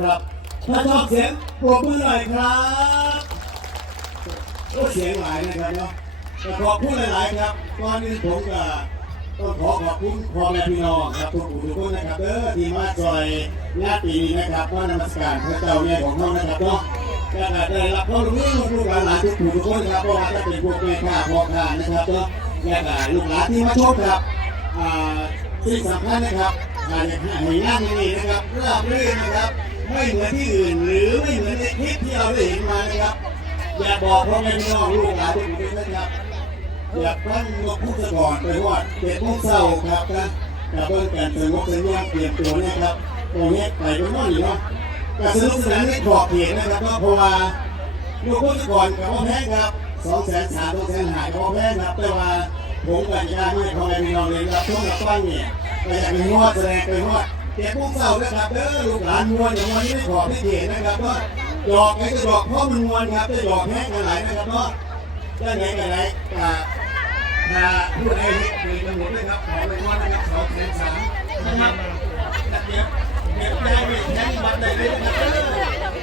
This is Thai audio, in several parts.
ครับถ้าชอบเสียงปรบมือหน่อยครับโอ้เสียงหลายนะครับเนาะแต่ขอบคุณหลาย ๆ ครับก่อนอื่ผมก็ต้องขอขอบคุณพ่อแม่พี่น้องครับทุกผู้ทุกคนนะครับเด้อที่มาจอยงานปีนี้นะครับว่านมัสการพระเจ้าเนี่ของเรานะครับเนาะก็ได้รับความรู้ลูกหลานทุกผู้ทุกคนครับเพราะว่าจะเป็นพวกแม่ค้าพ่อค้านะครับเนาะและลูกหลานที่มาชมครับสิ่งสำคัญนะครับ อาจจะให้งานนี้นะครับราบรื่นนะครับ ไม่เหมือนที่อื่นหรือไม่เหมือนในคลิปที่เราได้เห็นมานะครับ อย่าบอกพ่อแม่พี่น้องลูกหลานทุกคนนะครับอย่ากตั้งนกพุทธก่อนไปวอดเป็นพวกเศร้าครับนะกับเบิ่งการสงบสงบเตรียมตัวนะครับตรงนี้ไปเป็นว่าอยู่เนาะการสนุกสนานในขอบเขตนะครับก็เพราะว่าลูกพุทธก่อนกับพ่อแพ้ครับสองแสนสามสองแสนหายพ่อแพ้ครับแต่ว่าผมกับญาติไม่พ่อแม่พี่น้องเลยครับช่วงกับฟังเนี่ย ก็อยากไปนวดแสดงไปนวดเก็บพวกเศร้านะครับเด้อลูกหลานมวนอย่างวันนี้ในขอบที่เขตนะครับก็หยอกไอ้ก็หยอกพ่อมันมวนครับจะหยอกแห้งกันหลายนะครับเนาะได้ไหนกันไหนกับถ้าผู้ใดเกิดกำหนดนะครับขอไปว่านะครับสองแสนสามนะครับเก็บเก็บใจไว้แทนบัตรได้เลยนะครับ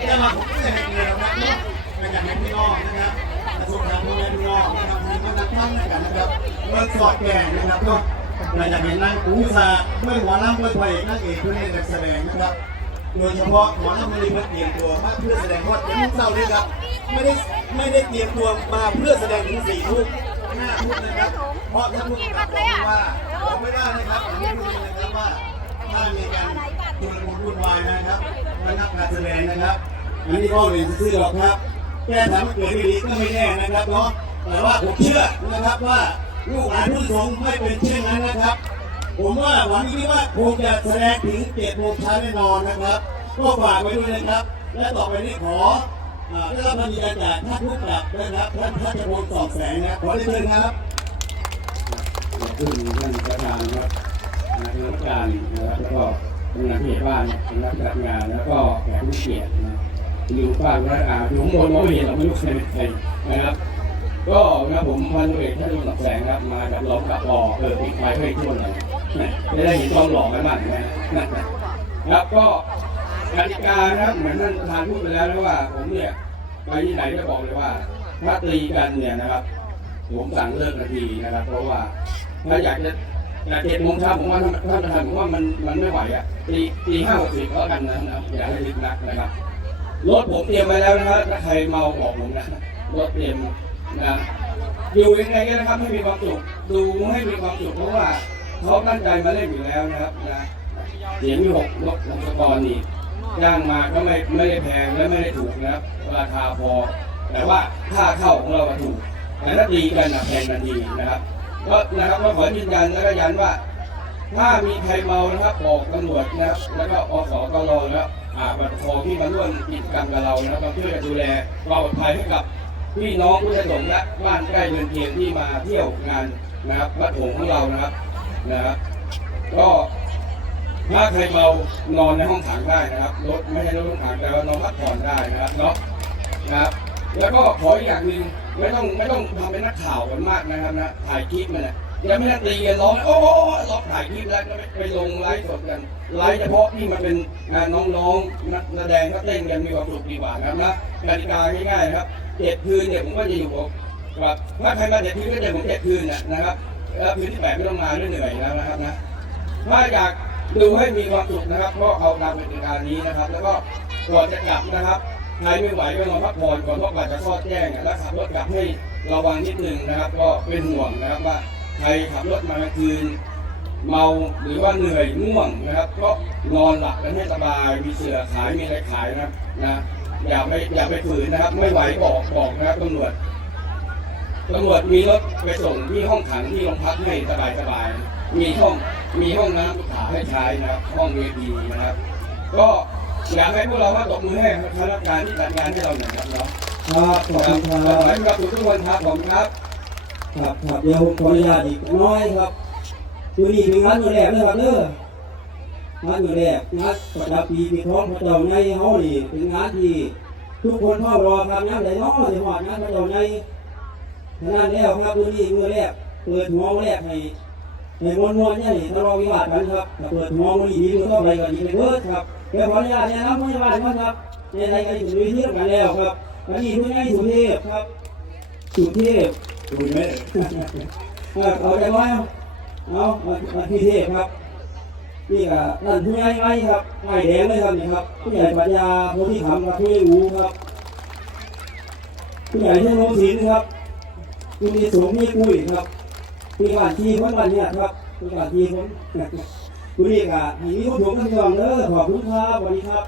จะมาผมจะให้เงินนะครับเนาะไม่อยากให้พี่น้องนะครับประสบการณ์พ่อแม่พี่น้องนะครับให้มานักตั้งกันนะครับเมื่อสอดแก่นะครับเนาะ เราจะเห็นนั่งกูซาเมื่อหัวล่ำเมื่อพระเอกนั่งเอกเพื่อนในแสดงนะครับ โดยเฉพาะหมอลำมันเเตรียมตัวมาเพื่อแสดงว่าเป็นลูกเศร้าเลยครับไม่ได้ไม่ได้เตรียมตัวมาเพื่อแสดงถึงสี่ทุ่มห้าทุ่มนะครับ เพราะถ้าพูดกับผมว่าผมไม่ได้นะครับผมไม่รู้นะครับว่าถ้ามีการชุลมุนวุ่นวายนะครับมานักการแสดงนะครับอันนี้ก็เป็นซื่อหรอกครับแก้ทำเกิดไม่ดีก็ไม่แน่นะครับเนาะแต่ว่าผมเชื่อนะครับว่า ลูกหลานผู้สงไม่เป็นเช่นนั้นนะครับ ผมว่าหวันนี้ว่าคงจะแสดงถึงเจ็ดโมงเช้าแน่นอนนะครับ ก็ฝากไว้ด้วยนะครับ และต่อไปนี้ขอได้รับพันยาจากท่านผู้กำกับนะครับท่านท่านจะพลสอบแสงนะครับขอได้เชิญครับขอบคุณท่านประธานครับคณะกรรมการนะครับแล้วก็กำนันผู้ใหญ่บ้านคณะจัดงานแล้วก็แขกผู้เกียรตินะอยู่ฝ่ายรัฐอาอยู่ข้างบนมองไม่เห็นเราไม่รู้ใครเป็นใครนะครับ ก็นะผมพันตำรวจเอกท่านรุ่งหลักแสงครับมากับรองกับปอเออปิดไฟให้ทั่วเลยนะจะได้เห็นต้องหลอกกันบ้างนะครับก็กติกานะครับเหมือนท่านประธานพูดไปแล้วนะว่าผมเนี่ยไปที่ไหนจะบอกเลยว่าถ้าตีกันเนี่ยนะครับ ผมสั่งเลิกนาทีนะครับ เพราะว่าถ้าอยากจะแต่เจ็ดโมงเช้าผมว่าท่านประธานผมว่ามันมันไม่ไหวอะตีตีห้าหกสิบก็แล้วกันนะครับอย่าให้รีบนักนะครับรถผมเตรียมไว้แล้วนะครับถ้าใครเมาบอกผมนะรถเตรียม นะอยู่ยังไงก็นะครับให้มีความสุขดูให้มีความสุขเพราะว่าเขาตั้งใจมาเล่นอยู่แล้วนะครับนะเสียงมีหกรถหกสกอร์นี่จ้างมาก็ไม่ไม่ได้แพงและไม่ได้ถูกนะครับ ราคาพอ แต่ว่าค่าเข้าของเราถูกแต่ถ้าตีกันอะแพงทันทีนะครับก็นะครับก็ขอยืนยันและก็ยันว่า ถ้ามีใครเมานะครับบอกตำรวจนะครับแล้วก็อสกรนะครับอาบัตรทองที่มาร่วมกิจกรรมกับเรานะครับมาช่วยดูแลความปลอดภัยให้กับ พี่น้องผู้ชมและบ้านใกล้เรือนเคียงที่มาเที่ยวงานนะครับวัดหงของเรานะครับนะครับก็ถ้าใครเมานอนในห้องขังได้นะครับรถไม่ใช่รถห้องขังแต่ว่านอนพักผ่อนได้นะครับเนาะนะครับ แล้วก็ขออีกอย่างหนึ่งไม่ต้องไม่ต้องทำเป็นนักข่าวกันมากนะครับนะถ่ายคลิปมันนะ ยังไม่ได้ตีกันร้องโอ้โหร้องถ่ายคลิปแล้วก็ไปลงไลฟ์สดกันไลฟ์เฉพาะที่มันเป็นงานน้องๆนักแสดงก็เต้นกันมีความสุขดีกว่าครับนะกติกาง่ายๆครับเจ็ดคืนเนี่ยผมก็จะอยู่กับกับถ้าใครมาเจ็ดคืนก็จะผมเจ็ดคืนนะครับแล้วคืนที่แปดไม่ต้องมาด้วยเหนื่อยแล้วนะครับนะถ้าอยากดูให้มีความสุขนะครับก็เอาตามกติกานี้นะครับ แล้วก็ก่อนจะกลับนะครับใครไม่ไหวก็นอนพักผ่อนก่อนเพราะกว่าจะทอดแจ้งแล้วขับรถกลับให้ระวังนิดนึงนะครับ ก็เป็นห่วงนะครับว่า ใครขับรถมากลางคืนเมาหรือว่าเหนื่อยง่วงนะครับ ก็นอนหลับกันให้สบายมีเสือขายมีอะไรขายนะครับนะอย่าไปอย่าไปฝืนนะครับ ไม่ไหวบอกบอกนะครับตำรวจตำรวจมีรถไปส่งที่ห้องขังที่โรงพักให้สบายสบายๆมีห้องมีห้องน้ำขาให้ใช้นะครับ ห้องเวทีนะครับ ก็อยากให้พวกเราว่าตบมือให้คณะกรรมการที่จัดงานให้เราหน่อยครับเนาะครับขอบคุณคขรัอบให้ครับทุกคนครับผมครับ ครับครับเดี๋ยวผมขออนุญาตอีกน้อยครับอยู่นี่เป็นงานอยู่แรกเลยครับเด้องานอยู่แรกงานประจำปีปีท้องพระเจ้าในเฮานี่เป็นงานที่ทุกคนเฝ้ารอครับงานไหนน้องสิฮอดงานพระเจ้าในฉะนั้นแล้วครับอยู่นี่มือแรกเปิดหัวมื้อแรกให้ให้มวนๆเนี่ยนี่ทะเลาะวิวาทกันครับเปิดหัวมื้อนี้ดีมือต่อไปก็ดีไปเบิดครับเดี๋ยวขออนุญาตแนะนำผู้ใหญ่บ้านก่อนครับในรายการสุริเทพกันแล้วครับวันนี้ผู้ใหญ่สุเทพครับสุเทพ ดูไหมเออเอาใจไว้เอาเอาพี่เทพครับนี่ก็ท่นผู้ใหญ่ไม้ครับไม้แดงเลยครับนี่ครับผู้ใหญ่ปัญญาโพธิธรรมครับผู้ใหญ่อูครับผู้ใหญ่เทพโนศิลป์ครับคุณมีสงฆ์มีกุ้ยครับคุณบ้านทีคนบ้านเนี่ยครับคุณบ้านทีคนคุณนี่ก็มีผู้ชมกันก่อนเด้อขอบคุณครับสวัสดีครับ